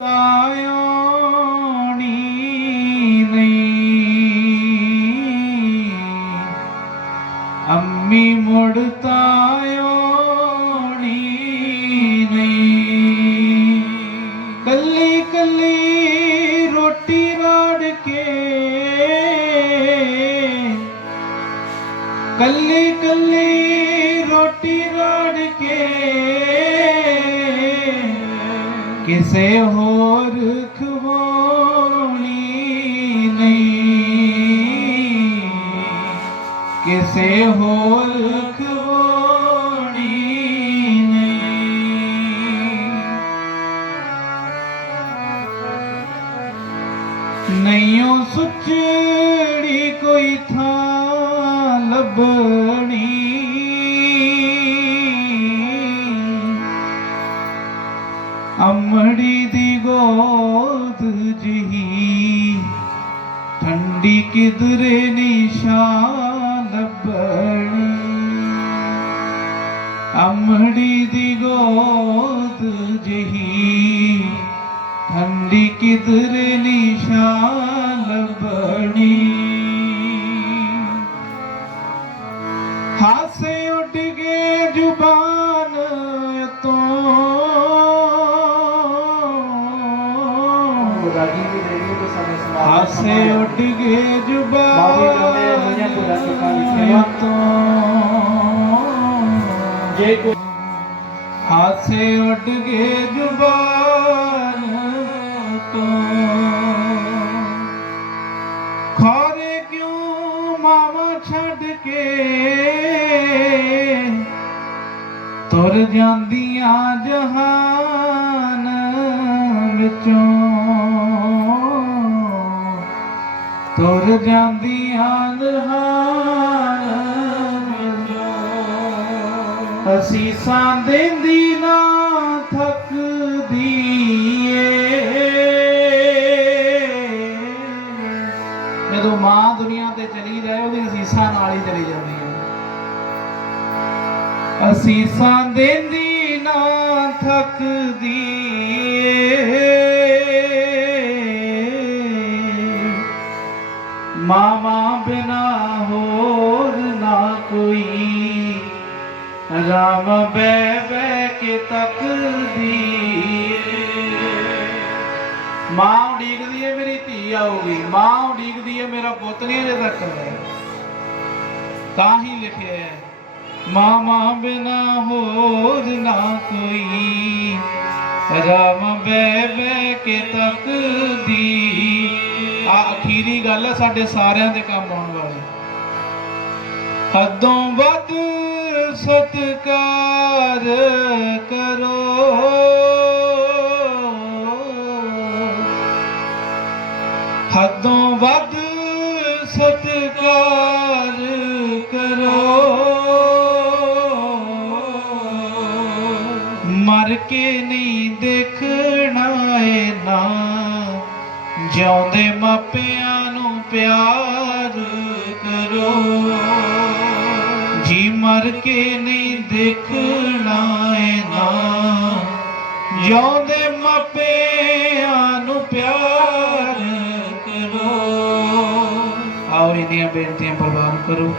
ਆਇਓਣੀ ਨਹੀਂ। ਅੰਮੀ ਮੁੜ ਤਾਇਓਣੀ ਨਹੀਂ। ਕੱਲੀ ਕੱਲੀ ਰੋਟੀ ਰਾੜ ਕੇ, ਕੱਲੀ ਕੱਲੀ ਰੋਟੀ ਰਾੜ ਕੇ ਕਿਸੇ ਹੋਰ ਖਵਾਉਣੀ ਨਹੀਂ। ਕਿਸੇ ਹੋਰ ਖਵਾਉਣੀ ਨਹੀਂ। ਨਈਓ ਸੁਚੜੀ ਕੋਈ ਥਾਂ ਲੱਭਣੀ ਅਮੜੀ ਦੀ ਗੋਦ ਜਹੀ। ਠੰਡੀ ਕਿਧਰੇ ਨਿਸ਼ਾਨ ਲੱਭਣੀ ਅਮੜੀ ਦੀ ਗੋਦ ਜਹੀ। ਠੰਡੀ ਕਿਧਰੇ ਨਿਸ਼ਾਨ ਲੱਭਣੀ ਹਾਸੇ हसे राज़ी उठ गए जुबा तो हसे से उठ गए जुबा तो खरे क्यों मामा छड़ के? तुर जा जहान ਵਿੱਚੋਂ ਤੁਰ ਜਾਂਦੀਆਂ ਜਹਾਨ ਵਿੱਚੋਂ ਤੁਰ ਜਾਂਦੀਆਂ ਜਹਾਨ ਨਾ ਥੱਕਦੀ ਏ ਜਦੋਂ ਮਾਂ ਦੁਨੀਆ ਤੇ ਚਲੀ ਜਾਏ, ਉਹਦੀ ਅਸੀਸਾਂ ਨਾਲ ਹੀ ਚਲੀ ਜਾਂਦੀ ਹੈ। ਅਸੀਸਾਂ ਦਿੰਦੀ ਮਾਮਾ ਬਿਨਾ ਹੋਰ ਨਾ ਕੋਈ। ਰਾਮ ਬੈ ਬੈ ਕੇ ਤੱਕਦੀ ਮਾਂ ਉਡੀਕਦੀ ਏ ਮੇਰੀ ਧੀ ਆਊਗੀ। ਮਾਂ ਉਡੀਕਦੀ ਏ ਮੇਰਾ ਪੁੱਤ ਨਹੀਂ ਅਜੇ ਤੱਕ ਆਇਆ। ਤਾਂ ਹੀ ਲਿਖਿਆ ਹੈ, ਮਾਮਾ ਬਿਨਾ ਹੋਰ ਨਾ ਕੋਈ। ਰਾਮ ਬੈ ਬੈ ਕੇ ਤੱਕਦੀ ਆ ਅਖੀਰੀ ਗੱਲ ਹੈ ਸਾਡੇ ਸਾਰਿਆਂ ਦੇ ਕੰਮ ਆਉਣ ਵਾਲੀ। ਹੱਦੋਂ ਵੱਧ ਸਤਕਾਰ ਕਰੋ। ਹੱਦੋਂ ਵੱਧ ਸਤਕਾਰ ਜਿਉਂਦੇ ਮਾਪਿਆਂ ਨੂੰ ਪਿਆਰ ਕਰੋ। ਜੀ ਮਰ ਕੇ ਨਹੀਂ ਦੇਖਣਾ ਏ ਜਿਉਂਦੇ ਮਾਪਿਆਂ ਨੂੰ ਪਿਆਰ ਕਰੋ। ਆਓ ਇਹਦੀਆਂ ਬੇਨਤੀਆਂ ਪ੍ਰਵਾਨ ਕਰੋ।